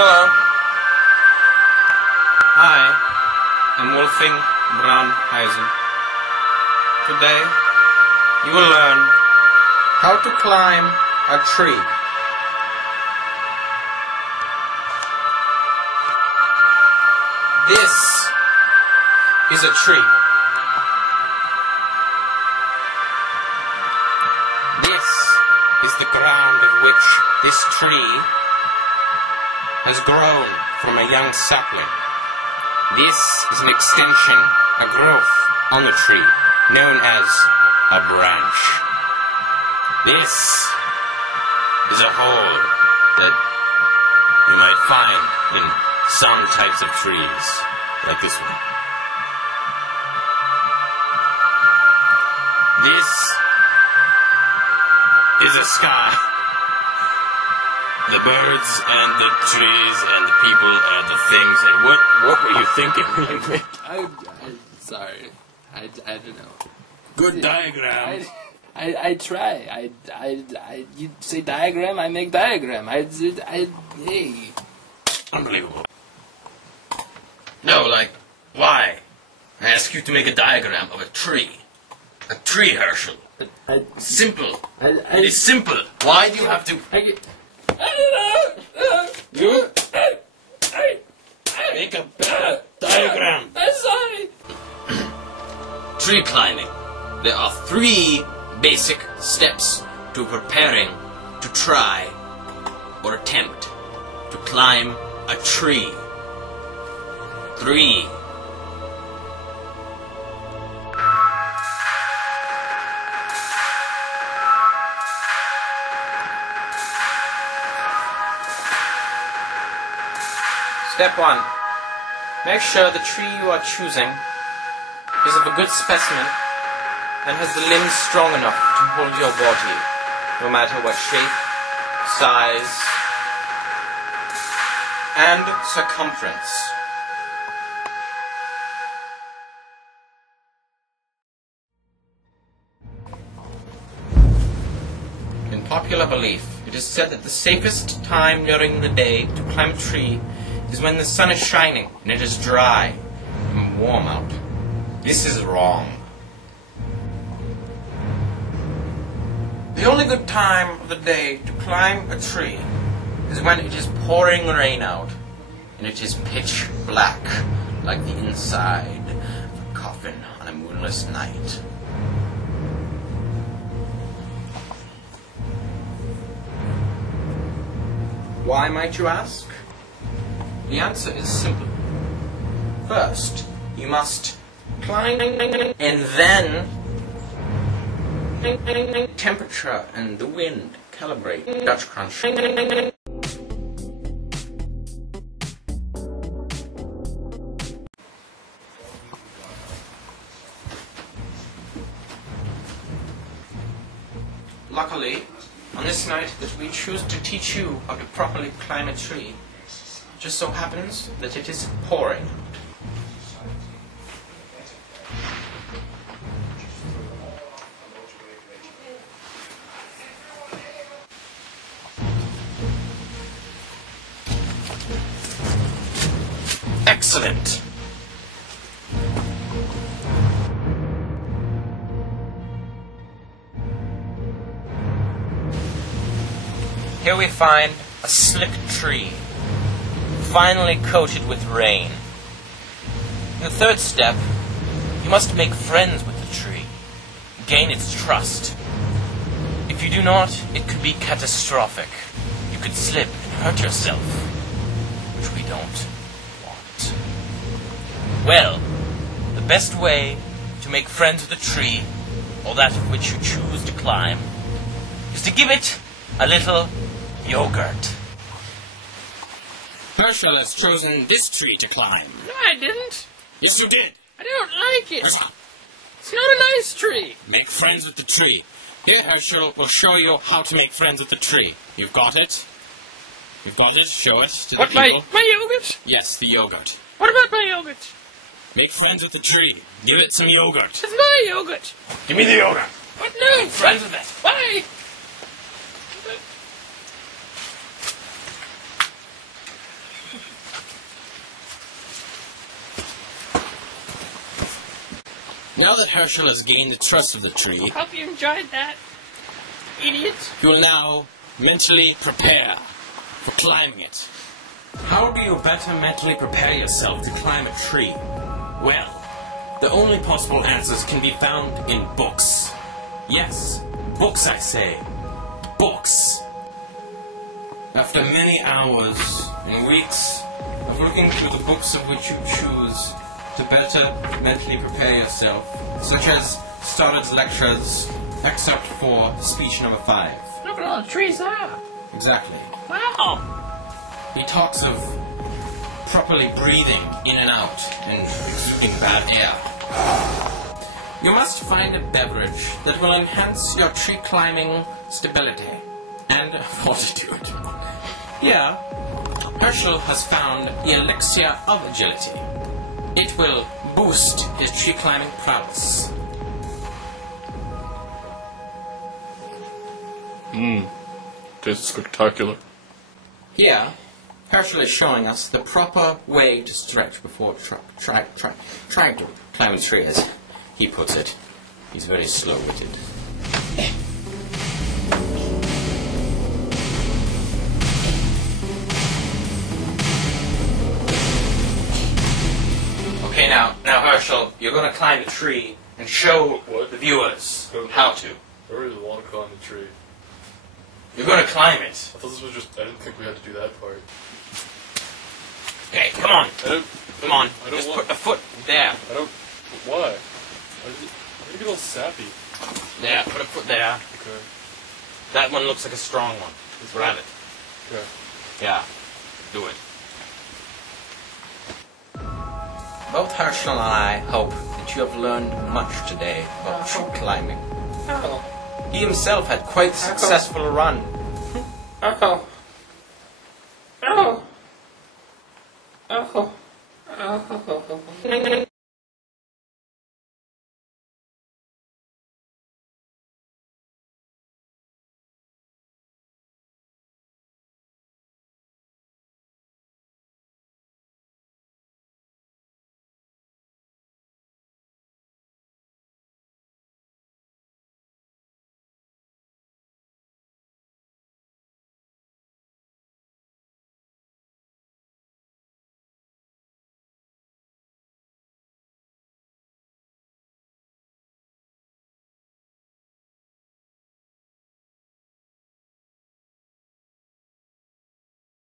Hello. I am Wolfing Braunheisen. Today, you will learn how to climb a tree. This is a tree. This is the ground of which this tree has grown from a young sapling. This is an extension, a growth on the tree, known as a branch. This is a hole that you might find in some types of trees, like this one. This is a sky. The birds and the trees and the people and the things. And what were you thinking? I'm sorry. I don't know. Good diagram. I try. You say diagram, I make diagram. Hey. Unbelievable. No, like, why? I ask you to make a diagram of a tree. A tree, Herschel. Simple. It is simple. Why do you have to... You make a better diagram. I'm sorry. Tree climbing. There are 3 basic steps to preparing to try or attempt to climb a tree. 3. Step 1. Make sure the tree you are choosing is of a good specimen and has the limbs strong enough to hold your body, no matter what shape, size, and circumference. In popular belief, it is said that the safest time during the day to climb a tree is when the sun is shining and it is dry and warm out. This is wrong. The only good time of the day to climb a tree is when it is pouring rain out and it is pitch black, like the inside of a coffin on a moonless night. Why, might you ask? The answer is simple. First, you must climb and then temperature and the wind calibrate Dutch crunch. Luckily, on this night that we choose to teach you how to properly climb a tree, just so happens that it is pouring. Excellent! Here we find a slick tree, finally coated with rain. In the 3rd step, you must make friends with the tree, gain its trust. If you do not, it could be catastrophic. You could slip and hurt yourself, which we don't want. Well, the best way to make friends with a tree, or that of which you choose to climb, is to give it a little yogurt. Herschel has chosen this tree to climb. No, I didn't. Yes, you did. I don't like it. It's not a nice tree. Make friends with the tree. Here, Herschel will show you how to make friends with the tree. You've got it? You've got it? Show it to the people. My yogurt? Yes, the yogurt. What about my yogurt? Make friends with the tree. Give it some yogurt. It's my yogurt. Give me the yogurt. What? No. Make friends with it. Why? Now that Herschel has gained the trust of the tree, Hope you enjoyed that, idiot. he will now mentally prepare for climbing it. How do you better mentally prepare yourself to climb a tree? Well, the only possible answers can be found in books. Yes, books, I say. Books. After many hours and weeks of looking through the books of which you choose to better mentally prepare yourself, such as Stoddard's lectures, excerpt 4, speech number 5. Look at all the trees there. Exactly. Wow. He talks of properly breathing in and out and keeping bad air. You must find a beverage that will enhance your tree climbing stability and fortitude. Here, Herschel has found the elixir of agility. It will boost his tree climbing prowess. Tastes spectacular. Here, Herschel is showing us the proper way to stretch before trying to climb a tree, as he puts it. He's very slow-witted. Okay, now Herschel, you're going to climb a tree and show the viewers how to. I really want to climb the tree. You're going to climb it. I thought this was just, I didn't think we had to do that part. Okay, come on. Come on. I don't Just want- put the foot there. I don't, why? I get all sappy. There, put a foot there. Okay. That one looks like a strong one. Grab it. Okay. Yeah, do it. Both Herschel and I hope that you have learned much today about tree climbing. Oh. He himself had quite a successful run. Oh. Oh. Oh. Oh.